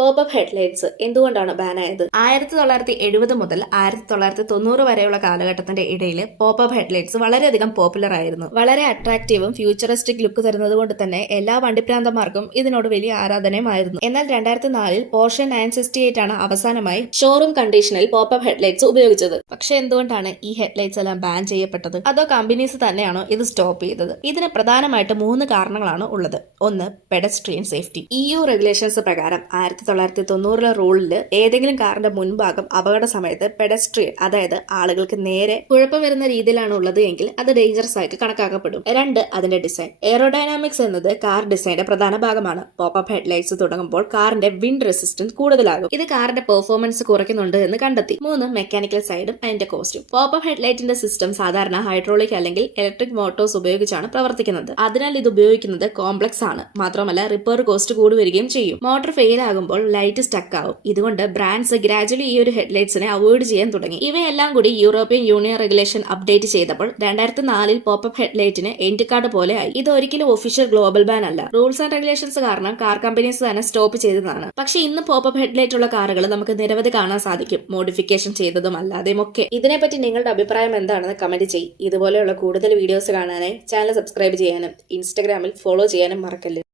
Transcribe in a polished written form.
Popup headlights എന്തുകൊണ്ടാണ് ban ആയത്? 1970 മുതൽ 1990 വരെയുള്ള കാലഘട്ടത്തിന്റെ ഇടയിൽ പോപ്പപ്പ് ഹെഡ്ലൈറ്റ്സ് വളരെയധികം പോപ്പുലർ ആയിരുന്നു. വളരെ അട്രാക്റ്റീവും ഫ്യൂച്ചറിസ്റ്റിക് ലുക്ക് തരുന്നത് കൊണ്ട് തന്നെ എല്ലാ വണ്ടിപ്രാന്തന്മാർക്കും ഇതിനോട് വലിയ ആരാധനയുമായിരുന്നു. എന്നാൽ 2004 പോർഷെ 968 ആണ് അവസാനമായി ഷോറൂം കണ്ടീഷനിൽ പോപ്പപ്പ് ഹെഡ്ലൈറ്റ്സ് ഉപയോഗിച്ചത്. പക്ഷെ എന്തുകൊണ്ടാണ് ഈ ഹെഡ്ലൈറ്റ്സ് എല്ലാം ബാൻ ചെയ്യപ്പെട്ടത്? അതോ കമ്പനീസ് തന്നെയാണോ ഇത് സ്റ്റോപ്പ് ചെയ്തത്? ഇതിന് പ്രധാനമായിട്ട് 3 കാരണങ്ങളാണ് ഉള്ളത്. ഒന്ന്, പെഡസ്ട്രിയൻ സേഫ്റ്റി. EU റെഗുലേഷൻസ് പ്രകാരം 1990 റൂളിൽ ഏതെങ്കിലും കാറിന്റെ മുൻഭാഗം അപകട സമയത്ത് പെഡസ്ട്രിയൻ, അതായത് ആളുകൾക്ക് നേരെ കുഴപ്പം വരുന്ന രീതിയിലാണ് ഉള്ളത് എങ്കിൽ അത് ഡേഞ്ചറസ് ആയിട്ട് കണക്കാക്കപ്പെടും. 2, അതിന്റെ ഡിസൈൻ. എയറോഡൈനാമിക്സ് എന്നത് കാർ ഡിസൈന്റെ പ്രധാന ഭാഗമാണ്. പോപ്പപ്പ് ഹെഡ്ലൈറ്റ്സ് തുടങ്ങുമ്പോൾ കാറിന്റെ വിൻഡ് റെസിസ്റ്റൻസ് കൂടുതലാകും. ഇത് കാറിന്റെ പെർഫോമൻസ് കുറയ്ക്കുന്നുണ്ട് എന്ന് കണ്ടെത്തി. 3, മെക്കാനിക്കൽ സൈഡും അതിന്റെ കോസ്റ്റും. പോപ്പപ്പ് ഹെഡ്ലൈറ്റിന്റെ സിസ്റ്റം സാധാരണ ഹൈഡ്രോളിക് അല്ലെങ്കിൽ ഇലക്ട്രിക് മോട്ടോഴ്സ് ഉപയോഗിച്ചാണ് പ്രവർത്തിക്കുന്നത്. അതിനാൽ ഇത് ഉപയോഗിക്കുന്നത് കോംപ്ലക്സ് ആണ്. മാത്രമല്ല റിപ്പയർ കോസ്റ്റ് കൂടി വരികയും ചെയ്യും. മോട്ടോർ ഫെയിൽ ആകുമ്പോൾ ലൈറ്റ് സ്റ്റക്ക് ആവും. ഇതുകൊണ്ട് ബ്രാൻഡ്സ് ഗ്രാജുവലി ഈ ഒരു ഹെഡ്ലൈറ്റ്സിനെ അവോയ്ഡ് ചെയ്യാൻ തുടങ്ങി. ഇവയെല്ലാം കൂടി യൂറോപ്യൻ യൂണിയൻ റെഗുലേഷൻ അപ്ഡേറ്റ് ചെയ്തപ്പോൾ 2004 പോപ്പപ്പ് ഹെഡ്ലൈറ്റിന് എൻഡ് കാർഡ് പോലെ ആയി. ഇത് ഒരിക്കലും ഒഫീഷ്യൽ ഗ്ലോബൽ ബാൻ അല്ല. റൂൾസ് ആൻഡ് റെഗുലേഷൻസ് കാരണം കാർ കമ്പനീസ് തന്നെ സ്റ്റോപ്പ് ചെയ്തതാണ്. പക്ഷേ ഇന്ന് പോപ്പപ്പ് ഹെഡ്ലൈറ്റ് ഉള്ള കാറുകൾ നമുക്ക് നിരവധി കാണാൻ സാധിക്കും, മോഡിഫിക്കേഷൻ ചെയ്തതും അല്ലാതെയും ഒക്കെ. ഇതിനെപ്പറ്റി നിങ്ങളുടെ അഭിപ്രായം എന്താണെന്ന് കമന്റ് ചെയ്യും. ഇതുപോലെയുള്ള കൂടുതൽ വീഡിയോസ് കാണാനായി ചാനൽ സബ്സ്ക്രൈബ് ചെയ്യാനും ഇൻസ്റ്റഗ്രാമിൽ ഫോളോ ചെയ്യാനും മറക്കല്ലേ.